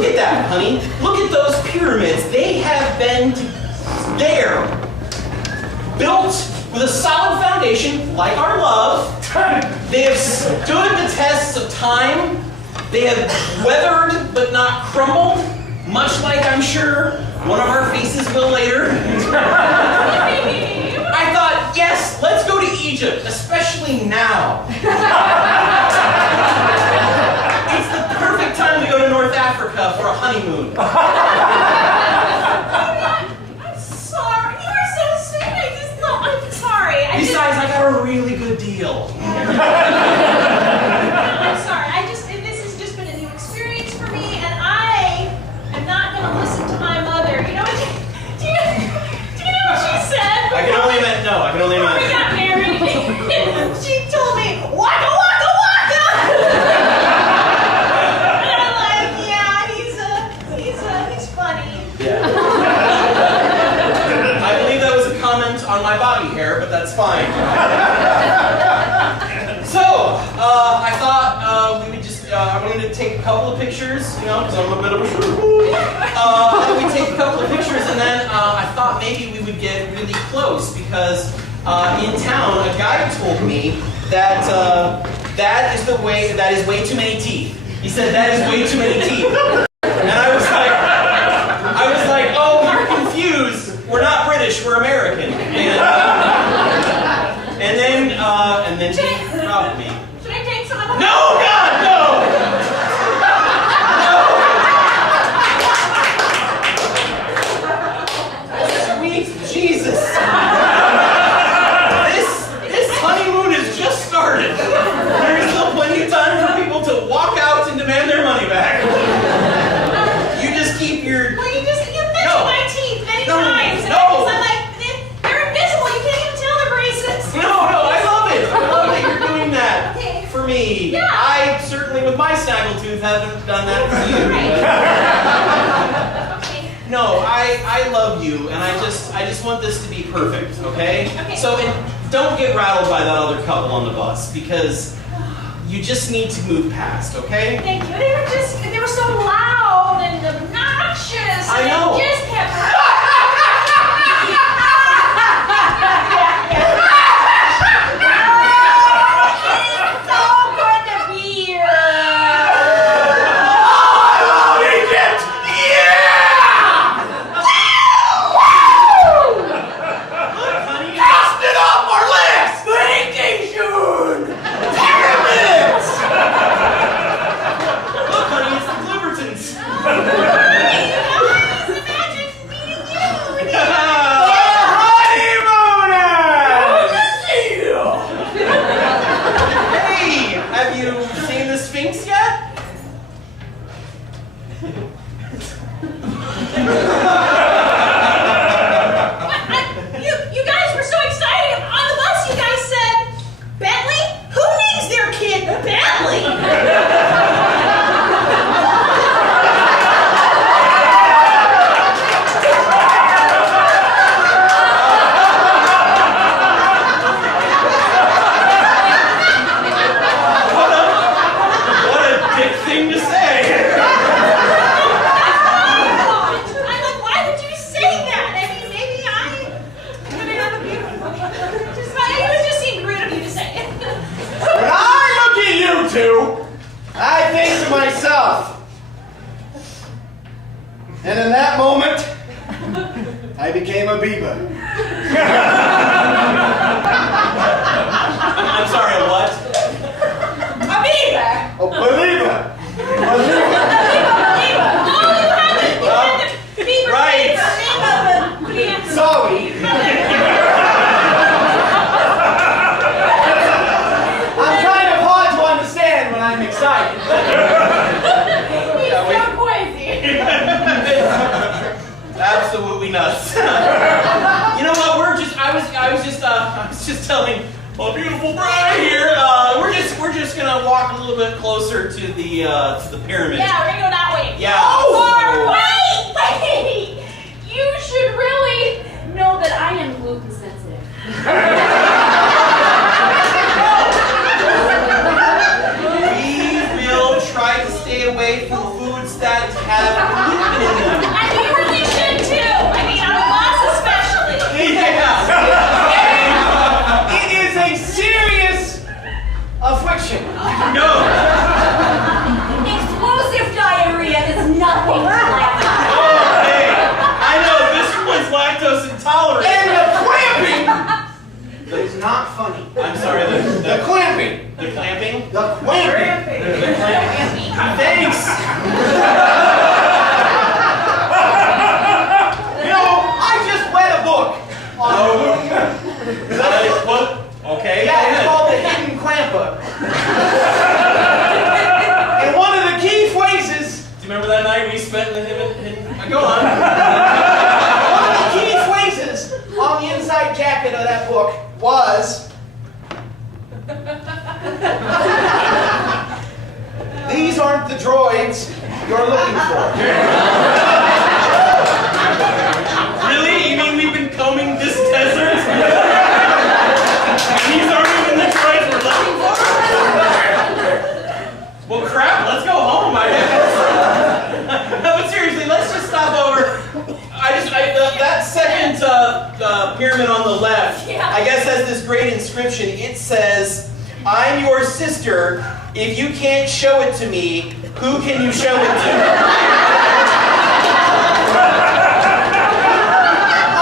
Look at that, honey. Look at those pyramids. They have been there, built with a solid foundation, like our love. They have stood the tests of time. They have weathered but not crumbled, much like I'm sure one of our faces will later. I thought, yes, let's go to Egypt, especially now. It's the perfect time to go to North Africa for a honeymoon. I'm sorry. You are so sweet. I'm sorry. Besides, I got a really good deal. I'm sorry. This has just been a new experience for me, and I am not going to listen to my mother. You know what? Do you know what she said? I can only imagine. No, I can only Before we imagine. got married, she told me, waka, waka, waka! And I'm like, yeah, he's funny. Yeah. I believe that was a comment on my body hair, but that's fine. So, I thought we would just, I wanted to take a couple of pictures, you know, because I'm a bit of a shrew. We'd take a couple of pictures, and then I thought maybe we would get really close, because in town, a guy told me that that is way too many teeth. He said, that is way too many teeth. And I was like, oh, you're confused. We're not British, we're American. And then he robbed me. Should I take some of them? No, God, no! No! Sweet Jesus. This honeymoon has just started. There is still plenty of time for people to walk out and demand their money back. You just keep your... Well, you mentioned my teeth many times. And No. I'm like, they're invisible. You can't even tell they're braces. No, I love it. I love that you're doing that Okay. for me. Yeah. I certainly, with my snaggletooth, haven't done that for you. Okay. No, I love you, and I just want this to be perfect, okay? Okay. So, and don't get rattled by that other couple on the bus, because you just need to move past, okay? Thank you. They were so loud and obnoxious. I and know. They just kept... It's so good to be here. Egypt! Yeah! Look, honey, cast it off our list! Vacation! Pyramids! Look, honey, it's the Clippertons. Imagine meeting you. Hey, have you seen the Sphinx yet? You guys were so excited. On the bus, you guys said, Bentley? Who names their kid Bentley? What a dick thing to say! I'm like, why would you say that? I mean, maybe I'm gonna have a beautiful... It just seemed rude of you to say it. When I look at you two, I think to myself, and in that moment, I became a beaver. I'm sorry, what? A beaver! Oh, believer! Believer! No, you haven't! You had the beaver Right. beaver. Sorry. I'm kind of hard to understand when I'm excited. He's so crazy. Absolutely nuts. You know what? I was just telling my beautiful bride here. We're just gonna walk a little bit closer to the pyramid. Yeah, we're gonna go that way. Yeah. Or wait! You should really know that I am gluten sensitive. We will try to stay away from foods that have movement in them. And you really should too. I mean, our boss especially. Yeah. It is a serious affliction. No. Explosive diarrhea is nothing to laugh at. Oh, hey. I know, this one's lactose intolerant. And the clamping is not funny. I'm sorry, The clamping. the clamping? The clamping. The clamping. Thanks. You know, I just read a book on What? Okay. yeah, it's called The Hidden Clamper. And one of the key phrases, Do you remember that night we spent in the hidden? Go on. one of the key phrases on the inside jacket of that book was, these aren't the droids you're looking for. Really? You mean we've been combing this desert? These aren't even the droids we're looking for? Well, crap, let's go home, I guess. No, but seriously, let's just stop over. That second pyramid on the left, I guess has this great inscription. It says, I'm your sister. If you can't show it to me, who can you show it to?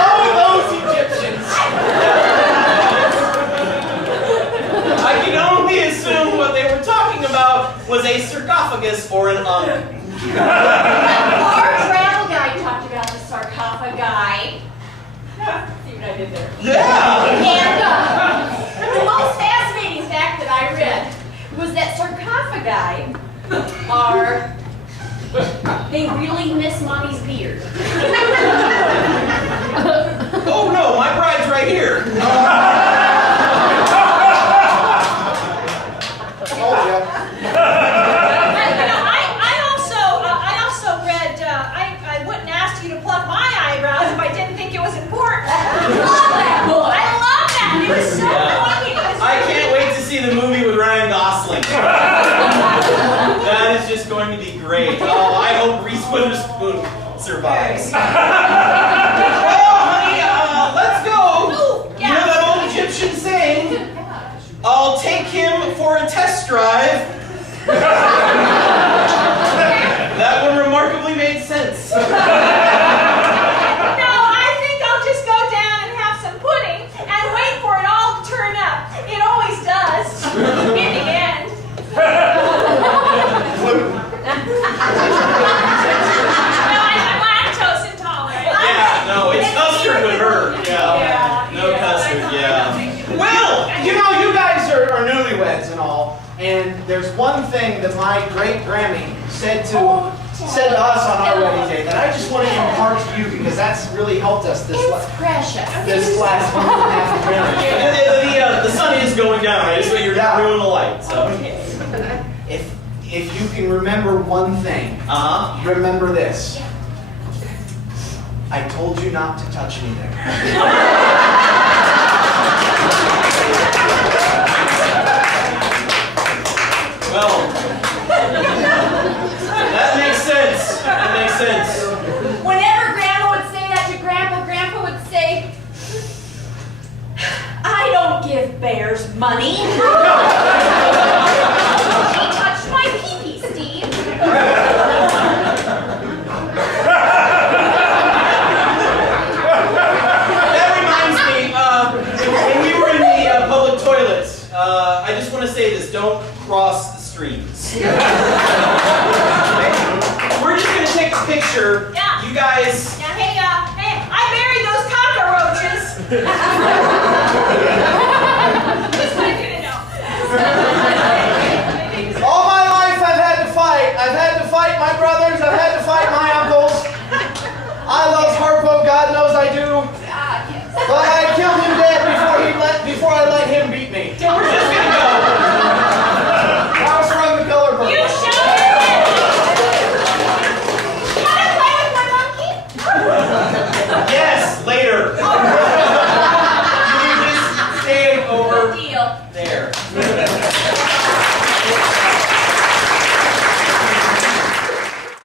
Oh, those Egyptians. I can only assume what they were talking about was a sarcophagus or an urn. Our travel guide talked about the sarcophagi. See what I did there? Yeah! And the most fascinating fact that I read was that sarcophagi they really miss Mommy's beard. Oh no, my bride's right here. Oh, yeah. I also read, I wouldn't ask you to pluck my eyebrows if I didn't think it was important. I love that book. I love that. It was so funny. It was I can't wait to see the movie with Ryan Gosling. That is just going to be great. Oh, I hope Reese Witherspoon survives. Well, honey, let's go. Ooh, You know that old Egyptian saying, I'll take him for a test drive. That one remarkably made sense. No, I think I'll just go down and have some pudding and wait for it all to turn up. It always does. In the end. No, I'm lactose intolerant. Yeah, no, it's custard with her. Yeah. No custard, yeah. Well, you know, you guys are newlyweds and all, and there's one thing that my great Grammy said to us on our wedding day that I just want to impart to you because that's really helped us this Precious. last month and a half of marriage. The sun is going down. I just want you're Yeah. ruining the light. So. If you can remember one thing, remember this. I told you not to touch me there. Well, that makes sense. That makes sense. Whenever Grandma would say that to Grandpa, Grandpa would say, I don't give bears money. She touched my pee-pee, Steve. That reminds me, when we were in the public toilets, I just want to say this, don't cross the streams. We're just going to take a picture. Yeah. You guys... Now, hey, I buried those cockroaches. Just wanted you to know. All my life I've had to fight. I've had to fight my brothers. I've had to fight my uncles. I love Harpo, God knows I do. But I killed him dead before I let him be.